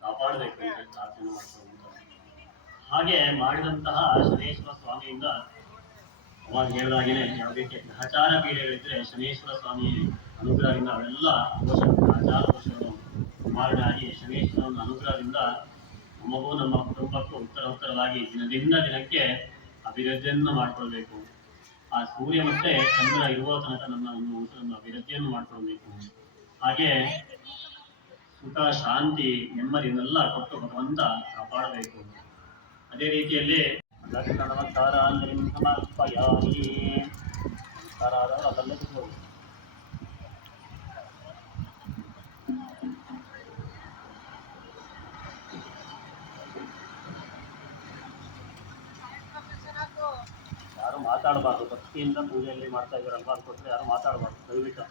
ಕಾಪಾಡಬೇಕು ಅಂತ ಪ್ರಾರ್ಥನೆ ಮಾಡ್ಕೊಂಡು ಹಾಗೆ ಮಾಡಿದಂತಹ ಶನೇಶ್ವರ ಸ್ವಾಮಿಯಿಂದ ಅವಾಗ ಹೇಳಿದಾಗೇನೆ ಯಾವುದೇ ಗ್ರಹಚಾರ ಪೀಡೆಗಳಿದ್ರೆ ಶನೇಶ್ವರ ಸ್ವಾಮಿ ಅನುಗ್ರಹದಿಂದ ಅವೆಲ್ಲ ಗ್ರಹಚಾರ ದೋಷಗಳು ನಿವಾರಣೆ ಆಗಿ ಶನೇಶ್ವರನ ಅನುಗ್ರಹದಿಂದ ನಮಗೂ ನಮ್ಮ ಕುಟುಂಬಕ್ಕೂ ಉತ್ತರವಾಗಿ ದಿನದಿಂದ ದಿನಕ್ಕೆ ಅಭಿವೃದ್ಧಿಯನ್ನು ಮಾಡಿಕೊಳ್ಬೇಕು. ಆ ಸೂರ್ಯ ಮತ್ತೆ ಚಂದ್ರ ಇರುವ ತನಕ ನಮ್ಮ ಅಭಿವೃದ್ಧಿಯನ್ನು ಮಾಡಿಕೊಳ್ಬೇಕು. ಹಾಗೆ ಸುಖ ಶಾಂತಿ ನೆಮ್ಮದಿಯನ್ನೆಲ್ಲ ಕೊಟ್ಟು ಭಗವಂತ ಕಾಪಾಡಬೇಕು. ಅದೇ ರೀತಿಯಲ್ಲಿ ಲಕ್ಷಣವತ್ತಾರಾಂತರಿಂ ಸಮರ್ಪಯಾಮಿ. ನಮಸ್ಕಾರ ಆದವರು ಅದಲ್ಲೇ ಕೂತ್ಕೊಳ್ಳಿ. ಯಾರು ಮಾತಾಡಬಾರ್ದು. ಭಕ್ತಿಯಿಂದ ಪೂಜೆಯಲ್ಲಿ ಮಾಡ್ತಾ ಇದ್ದಾರಲ್ವಾ, ಅದಕ್ಕೋಸ್ಕರ ಯಾರು ಮಾತಾಡಬಾರ್ದು ದಯವಿಟ್ಟು.